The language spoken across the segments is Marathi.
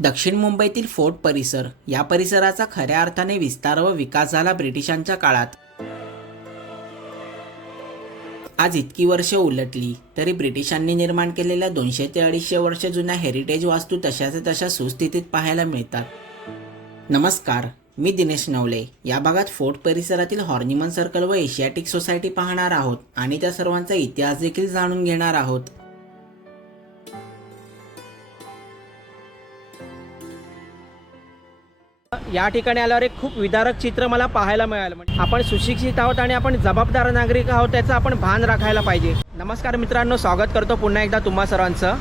दक्षिण मुंबईतील फोर्ट परिसर या परिसराचा खऱ्या अर्थाने विस्तार व विकास झाला ब्रिटिशांच्या काळात. आज इतकी वर्षे उलटली तरी ब्रिटिशांनी निर्माण केलेल्या दोनशे ते अडीचशे वर्ष जुन्या हेरिटेज वास्तू तशाच्या तशा सुस्थितीत पाहायला मिळतात. नमस्कार मी दिनेश नवले. या भागात फोर्ट परिसरातील हॉर्निमन सर्कल व एशियाटिक सोसायटी पाहणार आहोत आणि त्या सर्वांचा इतिहास देखील जाणून घेणार आहोत. या ठिकाणी आल्यावर एक खूप विदारक चित्र मला पाहायला मिळालं. म्हणजे आपण सुशिक्षित आहोत आणि आपण जबाबदार नागरिक आहोत त्याचं आपण भान राखायला पाहिजे. नमस्कार मित्रांनो स्वागत करतो पुन्हा एकदा तुम्हा सर्वांचं.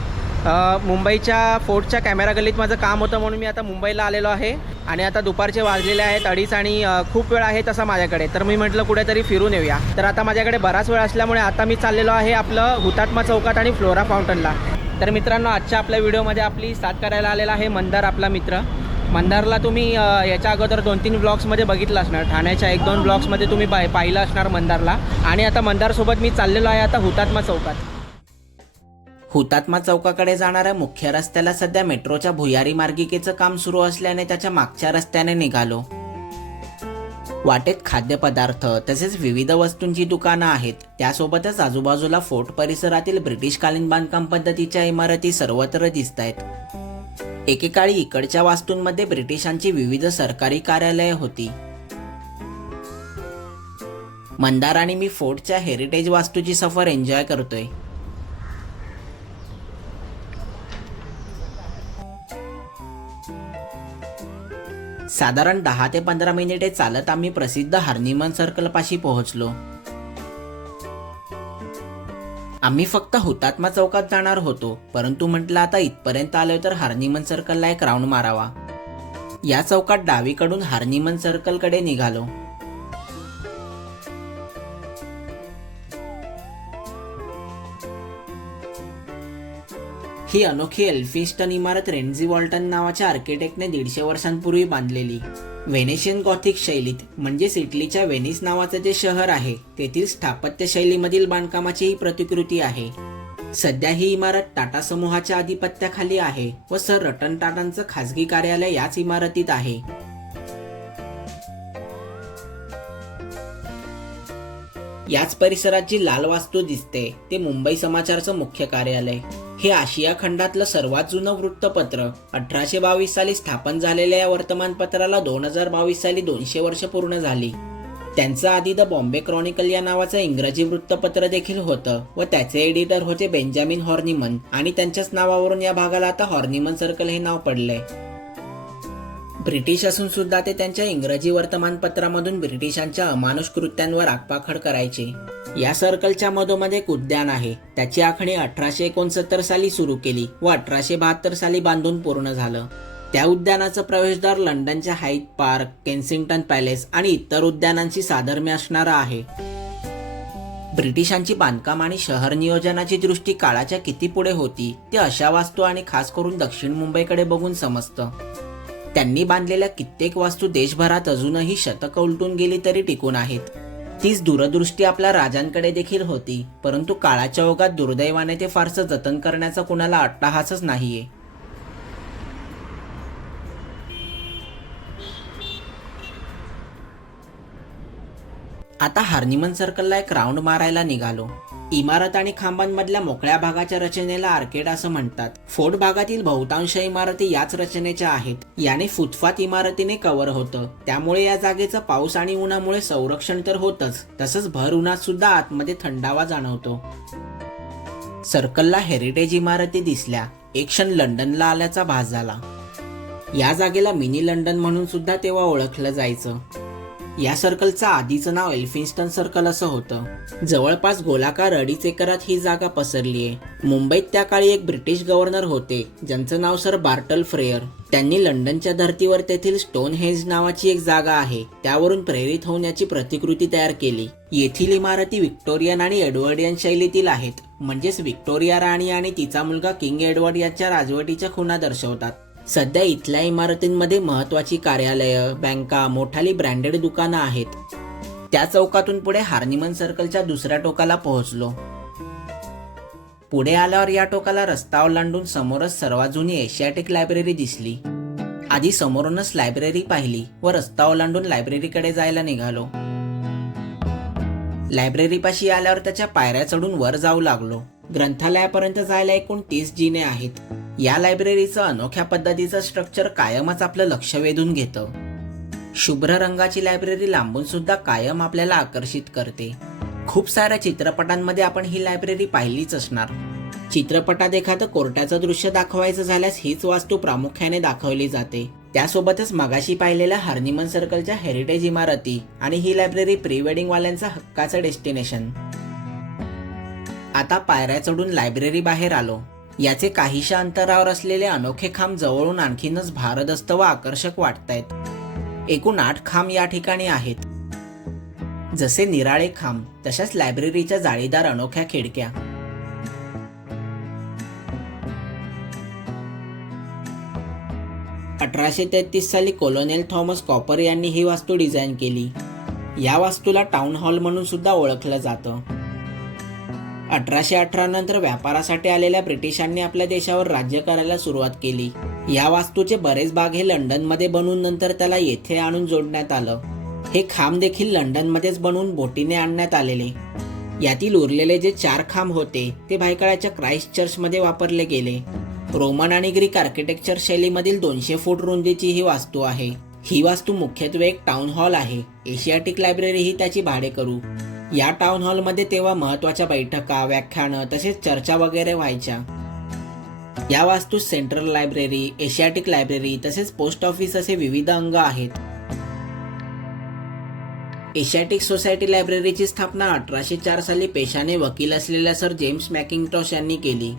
मुंबईच्या फोर्टच्या कॅमेरा गल्लीत माझं काम होतं म्हणून मी आता मुंबईला आलेलो आहे. आणि आता दुपारचे वाजलेले आहेत अडीच आणि खूप वेळ आहे तसा माझ्याकडे. तर मी म्हटलं कुठेतरी फिरून येऊया. तर आता माझ्याकडे बराच वेळ असल्यामुळे आता मी चाललेलो आहे आपलं हुतात्मा चौकात आणि फ्लोरा फाउंटनला. तर मित्रांनो आजच्या आपल्या व्हिडिओमध्ये आपली साथ करायला आलेला आहे मंदार आपला मित्र. मंदारला तुम्ही याच्या अगोदर दोन तीन ब्लॉग्समध्ये बघितलं असणार. ठाण्याच्या एक दोन ब्लॉग्समध्ये तुम्ही पाय पाहिलं असणार मंदारला. आणि आता मंदारसोबत मी चाललेलो आहे आता हुतात्मा चौकात. हुतात्मा चौकाकडे जाणाऱ्या मुख्य रस्त्याला सध्या मेट्रोच्या भुयारी मार्गिकेचं काम सुरू असल्याने त्याच्या मागच्या रस्त्याने निघालो. वाटेत खाद्यपदार्थ तसेच विविध वस्तूंची दुकानं आहेत. त्यासोबतच आजूबाजूला फोर्ट परिसरातील ब्रिटिशकालीन बांधकाम पद्धतीच्या इमारती सर्वत्र दिसत आहेत एकेकाळी इकडच्या वास्तूंमध्ये ब्रिटिशांची विविध सरकारी कार्यालये होती. मंदार आणि मी फोर्टच्या हेरिटेज वास्तूची सफर एन्जॉय करतोय. साधारण दहा ते पंधरा मिनिटे चालत आम्ही प्रसिद्ध हार्निमन सर्कलपाशी पोहोचलो. आम्ही फक्त हुतात्मा चौकात जाणार होतो परंतु म्हटलं आता इथपर्यंत आलोय तर हार्निमन सर्कलला एक राऊंड मारावा. या चौकात डावीकडून हार्निमन सर्कलकडे निघालो. ही अनोखी एल्फिन्स्टन इमारत रेन्झी वॉल्टन नावाच्या आर्किटेक्टने दीडशे वर्षांपूर्वी बांधलेली. व्हेनेशियन गॉथिक शैलीत म्हणजेच इटलीच्या वेनिस नावाचं जे शहर आहे तेथील स्थापत्य शैलीमधील बांधकामाची ही प्रतिकृती आहे. सध्या ही इमारत टाटा समूहाच्या आधिपत्याखाली आहे व सर रतन टाटांचं खासगी कार्यालय याच इमारतीत आहे. याच परिसरात जी लाल वास्तू दिसते ते मुंबई समाचारचं मुख्य कार्यालय. हे आशिया खंडातलं सर्वात जुनं वृत्तपत्र. अठराशे बावीस साली स्थापन झालेल्या या वर्तमानपत्राला दोन हजार बावीस साली दोनशे वर्ष पूर्ण झाली. त्यांचं आधी द बॉम्बे क्रॉनिकल या नावाचं इंग्रजी वृत्तपत्र देखील होतं व त्याचे एडिटर होते बेंजामिन हॉर्निमन आणि त्यांच्याच नावावरून या भागाला आता हॉर्निमन सर्कल हे नाव पडलंय. ब्रिटिश असून सुद्धा ते त्यांच्या इंग्रजी वर्तमानपत्रामधून ब्रिटिशांच्या अमानुष कृत्यांवर आगपाखड करायचे. या सर्कलच्या मधोमध एक उद्यान आहे. त्याची आखणी अठराशे एकोणसत्तर साली सुरू केली व अठराशे बहात्तर साली बांधून पूर्ण झालं. त्या उद्यानाचं प्रवेशद्वार लंडनच्या हाईट पार्क केन्सिंग्टन पॅलेस आणि इतर उद्यानांशी साधर्म्य असणारा आहे. ब्रिटिशांची बांधकाम आणि शहर नियोजनाची दृष्टी काळाच्या किती पुढे होती ते अशा वास्तू आणि खास करून दक्षिण मुंबईकडे बघून समजतं. त्यांनी बांधलेल्या कित्येक वास्तू देशभरात अजूनही शतक उलटून गेली तरी टिकून आहेत. तीच दूरदृष्टी आपल्या राजांकडे देखील होती परंतु काळाच्या ओघात दुर्दैवाने ते फारसं जतन करण्याचा कुणाला अट्टाहासच नाहीये. आता हार्निमन सर्कलला एक राऊंड मारायला निघालो. इमारत आणि खांबांमधल्या मोकळ्या भागाच्या रचनेला आर्केड असं म्हणतात. फोर्ट भागातील बहुतांश इमारती याच रचनेच्या आहेत. याने फुटपाथ इमारतीने कव्हर होतं. त्यामुळे या जागेचं पाऊस आणि उन्हामुळे संरक्षण तर होतच. तसंच भर उन्हात सुद्धा आतमध्ये थंडावा जाणवतो. सर्कलला हेरिटेज इमारती दिसल्या. एक क्षण लंडनला आल्याचा भास झाला. या जागेला मिनी लंडन म्हणून सुद्धा तेव्हा ओळखलं जायचं. या सर्कलचं आधीचं नाव एल्फिन्स्टन सर्कल असं होतं. जवळपास गोलाकार अडीच एकरात ही जागा पसरली आहे. मुंबईत त्या काळी एक ब्रिटिश गव्हर्नर होते ज्यांचं नाव सर बार्टल फ्रेयर. त्यांनी लंडनच्या धर्तीवर तेथील स्टोन हेज नावाची एक जागा आहे त्यावरून प्रेरित होऊन याची प्रतिकृती तयार केली. येथील इमारती विक्टोरियन आणि एडवर्डियन शैलीतील आहेत म्हणजेच विक्टोरिया राणी आणि तिचा मुलगा किंग एडवर्ड यांच्या राजवटीच्या खुणा दर्शवतात. सध्या इथल्या इमारतींमध्ये महत्वाची कार्यालयं बँका मोठाली ब्रँडेड दुकानं आहेत. त्या चौकातून पुढे हार्निमन सर्कलच्या दुसऱ्या टोकाला पोहोचलो. पुढे आल्यावर या टोकाला रस्ता ओलांडून समोरच सर्वात जुनी एशियाटिक लायब्ररी दिसली. आधी समोरूनच लायब्ररी पाहिली व रस्ता ओलांडून लायब्ररीकडे जायला निघालो. लायब्ररीपाशी आल्यावर त्याच्या पायऱ्या चढून वर जाऊ लागलो. ग्रंथालयापर्यंत जायला एकूण तीस जिने आहेत. या लायब्ररीचं अनोख्या पद्धतीचं स्ट्रक्चर कायमच आपलं लक्ष वेधून घेतं. शुभ्र रंगाची लायब्ररी लांबून सुद्धा कायम आपल्याला आकर्षित करते. खूप साऱ्या चित्रपटांमध्ये आपण ही लायब्ररी पाहिलीच असणार. चित्रपटात एखादं कोर्टाचं दृश्य दाखवायचं झाल्यास हीच वास्तू प्रामुख्याने दाखवली जाते. त्यासोबतच मगाशी पाहिलेल्या हार्निमन सर्कलच्या हेरिटेज इमारती आणि ही लायब्ररी प्री वेडिंग वाल्यांचा हक्काचं डेस्टिनेशन आता पायऱ्या चढून लायब्ररी बाहेर आलो. याचे काहीशा अंतरावर असलेले अनोखे खांब जवळून आणखीनच भारदस्त व आकर्षक वाटतायत. एकूण आठ खांब या ठिकाणी आहेत. जसे निराळे खांब तशाच लायब्ररीच्या जाळीदार अनोख्या खिडक्या. अठराशे तेहतीस साली कोलोनेल थॉमस कॉपर यांनी ही वास्तू डिझाईन केली. या वास्तूला टाउन हॉल म्हणून सुद्धा ओळखलं जातं. अठराशे अठरा नंतर व्यापारासाठी आलेल्या ब्रिटिशांनी आपल्या देशावर राज्य करायला सुरुवात केली. या वास्तूचे बरेच भाग हे लंडनमध्ये बनवून नंतर त्याला येथे आणून जोडण्यात आलं. हे खांब देखील लंडनमध्येच बनवून बोटीने आणण्यात आलेले. यातील उरलेले जे चार खांब होते ते भायकाळाच्या क्राइस्ट चर्चमध्ये वापरले गेले. रोमन आणि ग्रीक आर्किटेक्चर शैलीमधील दोनशे फूट रुंदीची ही वास्तू आहे. ही वास्तू मुख्यत्वे एक टाउन हॉल आहे. एशियाटिक लायब्ररी ही त्याची भाडे करू या टाउन हॉलमध्ये तेव्हा महत्त्वाच्या बैठका व्याख्यानं तसेच चर्चा वगैरे व्हायच्या. या वास्तूत सेंट्रल लायब्ररी एशियाटिक लायब्ररी तसेच पोस्ट ऑफिस असे विविध अंग आहेत. एशियाटिक सोसायटी लायब्ररीची स्थापना अठराशे चार साली पेशाने वकील असलेल्या सर जेम्स मॅकिंगटॉश यांनी केली.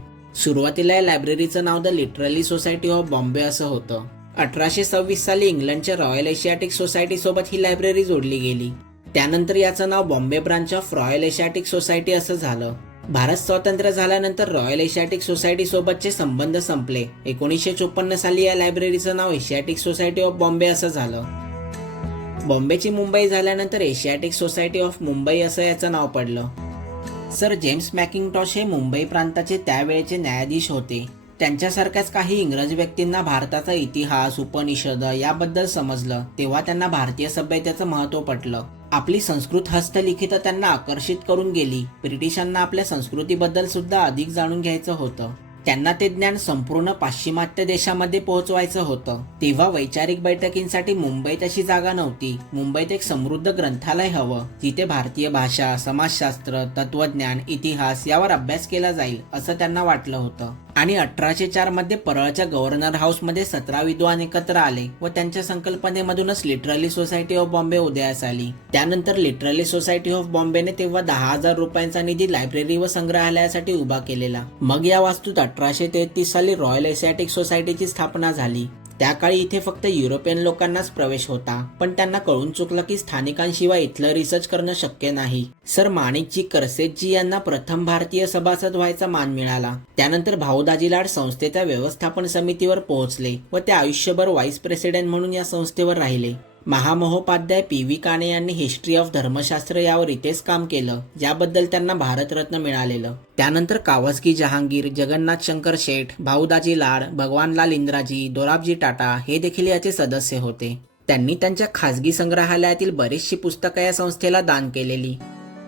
सुरुवातीला या लायब्ररीचं नाव the Literary Society of Bombay असं होतं. अठराशे सव्वीस साली इंग्लंडच्या रॉयल एशियाटिक सोसायटी सोबत ही लायब्ररी जोडली गेली. त्यानंतर याचं नाव Bombay branch of Royal Asiatic Society असं झालं. भारत स्वतंत्र झाल्यानंतर रॉयल एशियाटिक सोसायटी सोबतचे संबंध संपले. एकोणीसशे चोपन्न साली या लायब्ररीचं नाव एशियाटिक सोसायटी ऑफ बॉम्बे असं झालं. बॉम्बेची मुंबई झाल्यानंतर एशियाटिक सोसायटी ऑफ मुंबई असं याचं नाव पडलं. सर जेम्स मॅकिंगटॉश हे मुंबई प्रांताचे त्यावेळेचे न्यायाधीश होते. त्यांच्यासारख्याच काही इंग्रज व्यक्तींना भारताचा इतिहास उपनिषद याबद्दल समजलं तेव्हा त्यांना भारतीय सभ्यतेचं महत्त्व पटलं. आपली संस्कृत हस्तलिखित त्यांना आकर्षित करून गेली. ब्रिटिशांना आपल्या संस्कृतीबद्दल सुद्धा अधिक जाणून घ्यायचं होतं. त्यांना ते ज्ञान संपूर्ण पाश्चिमात्य देशामध्ये पोहोचवायचं होतं. तेव्हा वैचारिक बैठकींसाठी मुंबईत अशी जागा नव्हती. मुंबईत एक समृद्ध ग्रंथालय हवं जिथे भारतीय भाषा समाजशास्त्र तत्वज्ञान इतिहास यावर अभ्यास केला जाईल असं त्यांना वाटलं होतं. आणि अठराशे चारमध्ये परळच्या गव्हर्नर हाऊसमध्ये सतरा विद्वान एकत्र आले व त्यांच्या संकल्पनेमधूनच लिटरली सोसायटी ऑफ बॉम्बे उदयास आली. त्यानंतर लिटरली सोसायटी ऑफ बॉम्बेने तेव्हा दहा हजार रुपयांचा निधी लायब्ररी व संग्रहालयासाठी उभा केलेला. मग या वास्तूत अठराशे तेहतीस साली रॉयल एशियाटिक सोसायटीची स्थापना झाली. त्या काळी इथे फक्त युरोपियन लोकांनाच प्रवेश होता पण त्यांना कळून चुकलं की स्थानिकांशिवाय इथलं रिसर्च करणं शक्य नाही. सर माणिकजी करसेतजी यांना प्रथम भारतीय सभासद व्हायचा मान मिळाला. त्यानंतर भाऊदाजी लाड संस्थेच्या व्यवस्थापन समितीवर पोहोचले व ते आयुष्यभर व्हाईस प्रेसिडेंट म्हणून या संस्थेवर राहिले. महामहोपाध्याय पी व्ही काणे यांनी हिस्ट्री ऑफ धर्मशास्त्र यावर इथेच काम केलं ज्याबद्दल त्यांना भारतरत्न मिळालेलं. त्यानंतर कावस्की जहांगीर जगन्नाथ शंकर शेठ भाऊदाजी लाड भगवानलाल इंद्राजी दोराबजी टाटा हे देखील याचे सदस्य होते. त्यांनी त्यांच्या खासगी संग्रहालयातील बरीचशी पुस्तकं या संस्थेला दान केलेली.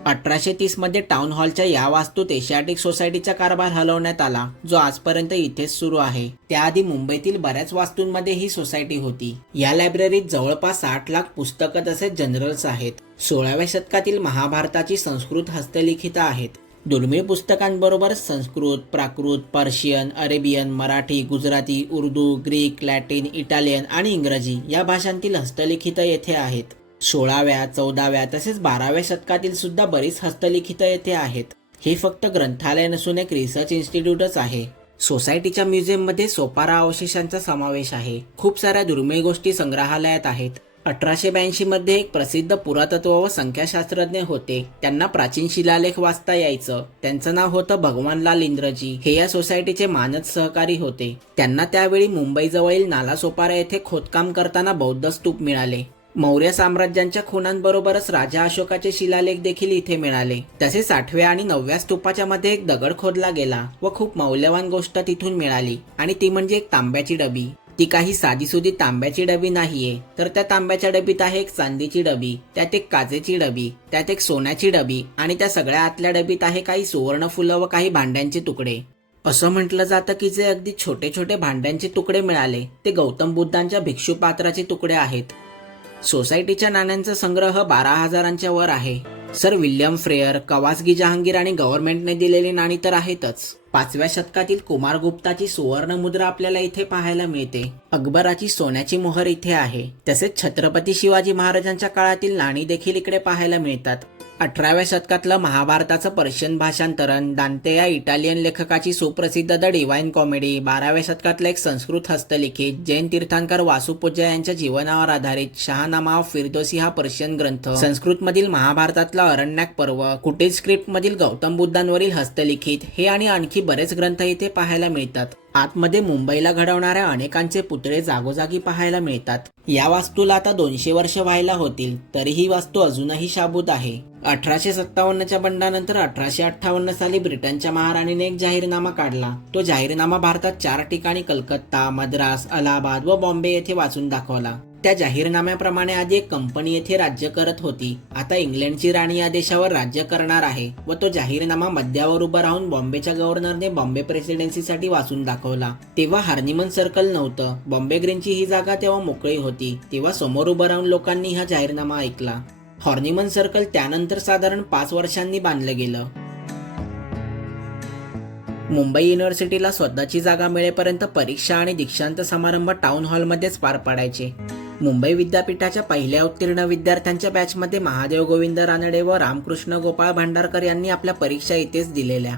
अठराशे तीसमध्ये टाउन हॉलच्या या वास्तूत एशियाटिक सोसायटीचा कारभार हलवण्यात आला जो आजपर्यंत इथेच सुरू आहे. त्याआधी मुंबईतील बऱ्याच वास्तूंमध्ये ही सोसायटी होती. या लायब्ररीत जवळपास साठ लाख पुस्तकं तसेच जनरल्स आहेत. सोळाव्या शतकातील महाभारताची संस्कृत हस्तलिखित आहेत. दुर्मिळ पुस्तकांबरोबर Sanskrit Prakrit Persian Arabian Marathi Gujarati Urdu Greek Latin Italian आणि इंग्रजी या भाषांतील हस्तलिखित येथे आहेत. सोळाव्या चौदाव्या तसेच बाराव्या शतकातील सुद्धा बरीच हस्तलिखित येथे आहेत. हे फक्त ग्रंथालय नसून एक रिसर्च इन्स्टिट्यूटच आहे. सोसायटीच्या म्युझियममध्ये सोपारा अवशेषांचा समावेश आहे. खूप साऱ्या दुर्मिळ गोष्टी संग्रहालयात आहेत. अठराशे ब्याऐंशी मध्ये एक प्रसिद्ध पुरातत्व व संख्याशास्त्रज्ञ होते. त्यांना प्राचीन शिलालेख वाचता यायचं. त्यांचं नाव होतं भगवानलाल इंद्रजी. हे या सोसायटीचे मानद सहकारी होते. त्यांना त्यावेळी मुंबईजवळील नालासोपारा येथे खोदकाम करताना बौद्ध स्तूप मिळाले. मौर्य साम्राज्यांच्या खुणांबरोबरच राजा अशोकाचे शिलालेख देखील इथे मिळाले. तसेच आठव्या आणि नवव्या स्तूपाच्या मध्ये एक दगड खोदला गेला व खूप मौल्यवान गोष्ट तिथून मिळाली आणि ती म्हणजे एक तांब्याची डबी. ती काही साधीसुधी तांब्याची डबी नाहीये तर त्या तांब्याच्या डबीत आहे एक चांदीची डबी त्यात एक काचेची डबी त्यात एक सोन्याची डबी आणि त्या सगळ्या आतल्या डबीत आहे काही सुवर्ण फुलं व काही भांड्यांचे तुकडे. असं म्हटलं जातं की जे अगदी छोटे छोटे भांड्यांचे तुकडे मिळाले ते गौतम बुद्धांच्या भिक्षुपात्राचे तुकडे आहेत. सोसायटीच्या नाण्यांचा संग्रह बारा हजारांच्या वर आहे. Sir William Frere Cowasji Jehangir आणि गव्हर्नमेंटने दिलेली नाणी तर आहेतच. पाचव्या शतकातील कुमारगुप्ताची सुवर्ण मुद्रा आपल्याला इथे पाहायला मिळते. अकबराची सोन्याची मोहर इथे आहे. तसेच छत्रपती शिवाजी महाराजांच्या काळातील नाणी देखील इकडे पाहायला मिळतात. अठराव्या शतकातलं महाभारताचं पर्शियन भाषांतरण दांते या इटालियन लेखकाची सुप्रसिद्ध द डिवाईन कॉमेडी बाराव्या शतकातलं एक संस्कृत हस्तलिखित जैन तीर्थांकर वासुपूजा यांच्या जीवनावर आधारित शहानामा ऑफ फिरदोसी हा पर्शियन ग्रंथ संस्कृत मधील अरण्याक पर्व कुटील स्क्रिप्ट मधील गौतम बुद्धांवरील हस्तलिखित हे आणि आणखी बरेच ग्रंथ इथे पाहायला मिळतात. आतमध्ये मुंबईला घडवणाऱ्या अनेकांचे पुतळे जागोजागी पाहायला मिळतात. या वास्तूला आता दोनशे वर्ष व्हायला होतील तरीही वास्तू अजूनही शाबूत आहे. अठराशे सत्तावन्नच्या बंडानंतर अठराशे अठ्ठावन्न साली ब्रिटनच्या महाराणीने एक जाहीरनामा काढला. तो जाहीरनामा भारतात चार ठिकाणी कलकत्ता मद्रास अलाहाबाद व बॉम्बे येथे वाचून दाखवला. त्या जाहीरनाम्याप्रमाणे आधी एक कंपनी येथे राज्य करत होती. आता इंग्लंडची राणी या देशावर राज्य करणार आहे व तो जाहीरनामा मध्यावर उभा राहून बॉम्बेच्या गव्हर्नरने बॉम्बे प्रेसिडेन्सीसाठी वाचून दाखवला. तेव्हा हार्निमन सर्कल नव्हतं. बॉम्बे ग्रीनची ही जागा तेव्हा मोकळी होती. तेव्हा समोर उभं राहून लोकांनी हा जाहीरनामा ऐकला. हॉर्निमन सर्कल त्यानंतर साधारण पाच वर्षांनी बांधलं गेलं. मुंबई युनिव्हर्सिटीला स्वतःची जागा मिळेपर्यंत परीक्षा आणि दीक्षांत समारंभ टाउन हॉलमध्येच पार पाडायचे. मुंबई विद्यापीठाच्या पहिल्या उत्तीर्ण विद्यार्थ्यांच्या बॅचमध्ये महादेव गोविंद रानडे व रामकृष्ण गोपाळ भांडारकर यांनी आपल्या परीक्षा इथेच दिलेल्या.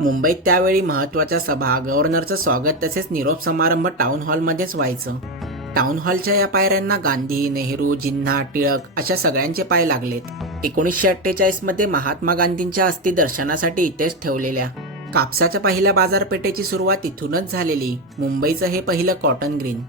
मुंबईत त्यावेळी महत्त्वाच्या सभा गव्हर्नरचं स्वागत तसेच निरोप समारंभ टाउन हॉलमध्येच व्हायचं. टाउन हॉलच्या या पायऱ्यांना गांधी नेहरू जिन्ना टिळक अशा सगळ्यांचे पाय लागलेत. एकोणीसशे अठ्ठेचाळीसमध्ये महात्मा गांधींच्या अस्थि दर्शनासाठी इथेच ठेवलेल्या. कापसाच्या पहिल्या बाजारपेठेची सुरुवात इथूनच झालेली. मुंबईचं हे पहिलं कॉटन ग्रीन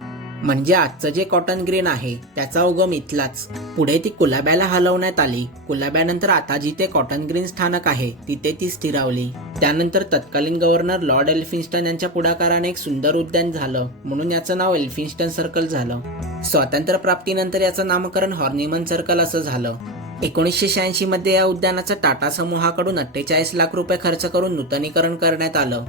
म्हणजे आजचं जे कॉटन ग्रीन आहे त्याचा उगम इथलाच. पुढे ती कुलाब्याला हलवण्यात आली. कुलाब्यानंतर आता जिथे कॉटन ग्रीन स्थानक आहे तिथे ती स्थिरावली. त्यानंतर तत्कालीन गव्हर्नर लॉर्ड एल्फिन्स्टन यांच्या पुढाकाराने एक सुंदर उद्यान झालं. म्हणून याचं नाव एल्फिन्स्टन सर्कल झालं. स्वातंत्र्य प्राप्तीनंतर याचं नामकरण हॉर्निमन सर्कल असं झालं. एकोणीसशे शहाऐंशी मध्ये या उद्यानाचं टाटा समूहाकडून अठ्ठेचाळीस लाख रुपये खर्च करून नूतनीकरण करण्यात आलं.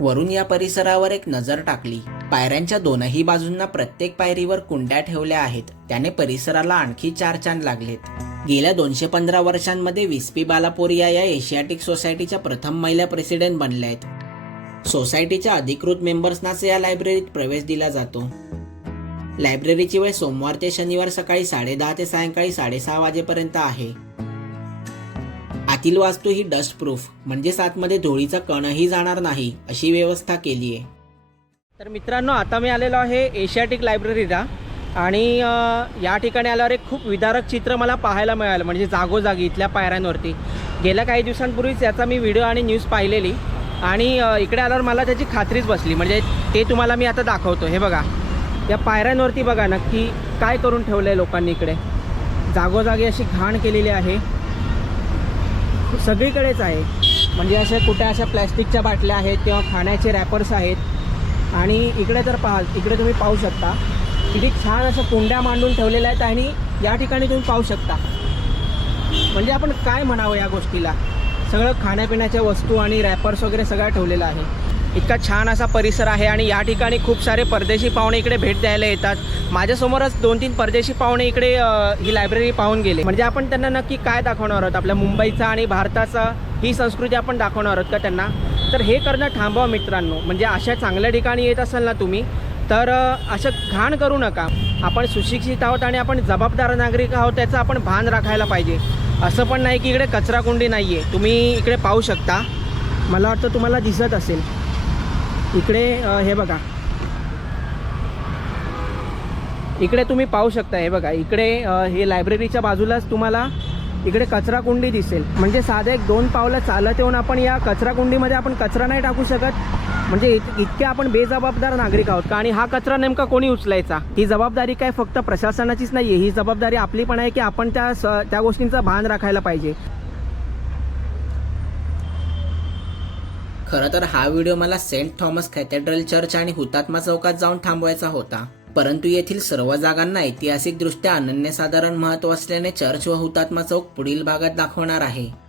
वरून या परिसरावर एक नजर टाकली. पायऱ्यांच्या दोनही बाजूंना प्रत्येक पायरीवर कुंड्या ठेवल्या आहेत. त्याने परिसराला आणखी चार चांद लागलेत. गेल्या दोनशे पंधरा वर्षांमध्ये विस्पी बालापोरिया या एशियाटिक सोसायटीच्या प्रथम महिला प्रेसिडेंट बनल्या आहेत. सोसायटीच्या अधिकृत मेंबर्सनाच या लायब्ररीत प्रवेश दिला जातो. लायब्ररीची वेळ सोमवार ते शनिवार सकाळी साडेदहा ते सायंकाळी साडेसहा वाजेपर्यंत आहे. आतील वास्तू ही डस्ट प्रूफ म्हणजेच आतमध्ये धुळीचा कणही जाणार नाही अशी व्यवस्था केली आहे. तर मित्रांनो आता मी आलेलो आहे एशियाटिक लायब्ररीला आणि या ठिकाणी आल्यावर एक खूप विदारक चित्र मला पाहायला मिळालं म्हणजे जागोजागी इथल्या पायऱ्यांवरती. गेल्या काही दिवसांपूर्वीच याचा मी व्हिडिओ आणि न्यूज पाहिलेली आणि इकडे आल्यावर मला त्याची खात्रीच बसली म्हणजे ते तुम्हाला मी आता दाखवतो. हे बघा या पायऱ्यांवरती बघा नक्की काय करून ठेवलं आहे लोकांनी इकडे. जागोजागी अशी घाण केलेली आहे. सगळीकडेच आहे. म्हणजे अशा कुठे अशा प्लॅस्टिकच्या बाटल्या आहेत किंवा खाण्याचे रॅपर्स आहेत. आणि इकडे तर पाहाल इकडे तुम्ही पाहू शकता. किती छान अशा कुंड्या मांडून ठेवलेल्या आहेत आणि या ठिकाणी तुम्ही पाहू शकता. म्हणजे आपण काय म्हणावं या गोष्टीला? सगळं खाण्यापिण्याच्या वस्तू आणि रॅपर्स वगैरे सगळं ठेवलेलं आहे. इतका छान असा परिसर आहे आणि या ठिकाणी खूप सारे परदेशी पाहुणे इकडे भेट द्यायला येतात. माझ्यासमोरच दोन तीन परदेशी पाहुणे इकडे ही लायब्ररी पाहून गेले. म्हणजे आपण त्यांना नक्की काय दाखवणार आहोत? आपल्या मुंबईचा आणि भारताचा ही संस्कृती आपण दाखवणार आहोत का त्यांना? तर हे करणं थांबवा मित्रांनो. म्हणजे अशा चांगल्या ठिकाणी येत असाल ना तुम्ही तर असं घाण करू नका. आपण सुशिक्षित आहोत आणि आपण जबाबदार नागरिक आहोत त्याचं आपण भान राखायला पाहिजे. असं पण नाही की इकडे कचराकुंडी नाही आहे तुम्ही इकडे पाहू शकता. मला वाटतं तुम्हाला दिसत असेल. इकडे हे बघा. इकडे तुम्ही पाहू शकता हे बघा. इकडे हे लायब्ररीच्या बाजूलाच तुम्हाला इकडे कचरा कुंडी दिसेल. म्हणजे साधं एक दोन पावलं चालत येऊन आपण या कचरा कुंडीमध्ये आपण कचरा नाही टाकू शकत. म्हणजे इत- इतके आपण बेजबाबदार नागरिक आहोत. का आणि हा कचरा नेमका कोणी उचलायचा? ही जबाबदारी काय फक्त प्रशासनाचीच नाही आहे ही जबाबदारी आपली पण आहे की आपण त्या स- त्या गोष्टींचं भान राखायला पाहिजे. खरं तर हा व्हिडिओ मला सेंट थॉमस कॅथेड्रल चर्च आणि हुतात्मा चौकात जाऊन थांबवायचा होता. परंतु येथील सर्व जागांना ऐतिहासिकदृष्ट्या अनन्यसाधारण महत्त्व असल्याने चर्च व हुतात्मा चौक पुढील भागात दाखवणार आहे.